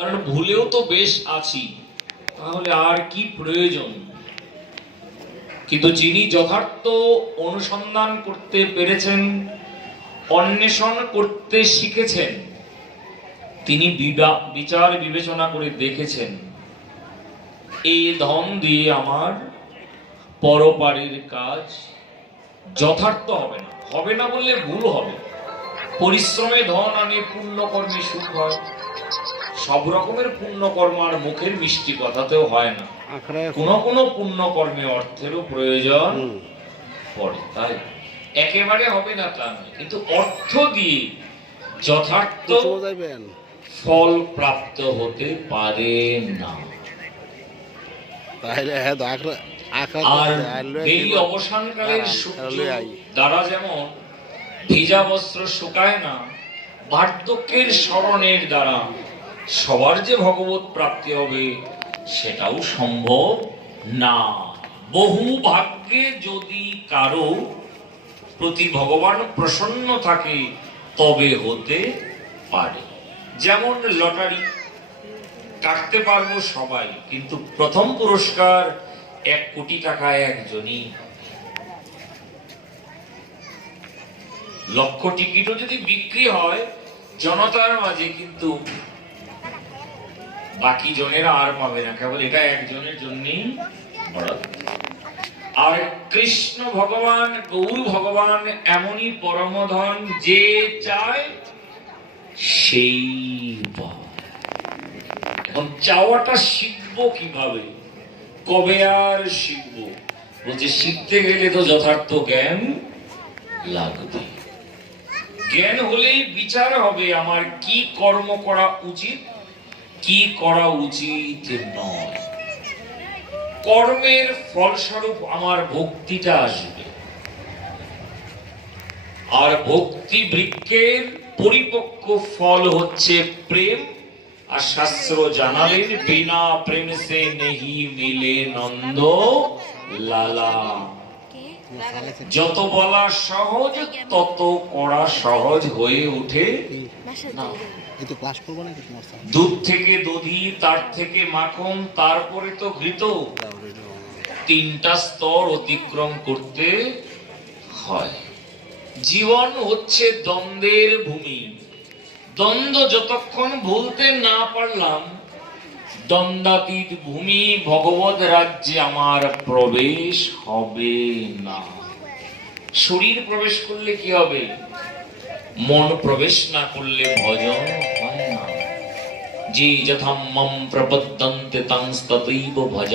কারণ ভুলেও তো বেশ আছি, তাহলে আর কি প্রয়োজন। কিন্তু যিনি যথার্থ অনুসন্ধান করতে পেরেছেন, অন্বেষণ করতে শিখেছেন, তিনি বিচার বিবেচনা করে দেখেছেন এই ধন দিয়ে আমার পরপারের কাজ যথার্থ হবে না। হবে না বললে ভুল হবে। পরিশ্রমে ধন আনে, পুণ্যকর্মে সুখ হয়। সব রকমের পুণ্যকর্ম আর মুখের মিষ্টি কথাতেও হয় না। কোনো কোনো পুণ্যকর্মে অর্থেরও প্রয়োজন পড়ে, তাই একেবারে হবে না তা নয়, কিন্তু অর্থ দিয়ে যথার্থ ফল প্রাপ্ত হতে পারে না। আর এই অবসানকালের সূর্য দ্বারা যেমন ভিজা বস্ত্র শুকায় না, বার্ধক্যের স্মরণের দ্বারা সবার যে ভগবত প্রাপ্তি হবে সেটাও সম্ভব না। বহু ভাগ্যে যদি কারো প্রতি ভগবান প্রসন্ন থাকে তবে হতে পারে। যেমন লটারি কাটতে পারবো সবাই, কিন্তু প্রথম পুরস্কার 1 কোটি টাকা একজনই। লক্ষ টিকিটও যদি বিক্রি হয় জনতার মাঝে, কিন্তু বাকি জনেরা আর পাবে না, কেবল এটা একজনের জন্যই বরাদ্দ। আর কৃষ্ণ ভগবান, গৌর ভগবান এমনই পরমধন, যে চায় সেই পায়। এখন চাওয়াটা শিখবো কিভাবে, কবে আর শিখবো? বলছে শিখতে গেলে তো যথার্থ জ্ঞান লাগবে। জ্ঞান হলেই বিচার হবে আমার কি কর্ম করা উচিত, কি করা উচিত নয়। কর্মের ফলস্বরূপ আমার ভক্তিটা আসবে, আর ভক্তি বৃক্ষের পরিপক্ক ফল হচ্ছে প্রেম। আর শাস্ত্র জানালেন বিনা প্রেম সে নেহি মিলে নন্দ লালা। যত বলা সহজ তত করা সহজ হয়ে ওঠে না। দুধ থেকে দধি, তার থেকে মাখন, তারপরে তো ঘৃত। 3টা স্তর অতিক্রম করতে হয়। জীবন হচ্ছে দ্বন্দ্বের ভূমি। দ্বন্দ্ব যতক্ষণ ভুলতে না পারলাম, দ্বন্দ্বাতীত ভূমি ভগবত রাজ্যে আমার প্রবেশ হবে না। শরীর প্রবেশ করলে কি হবে? মন প্রবেশ না করলে ভজন হয় না। যে যথা মম প্রপদ্যন্তে তং ততৈব ভজ।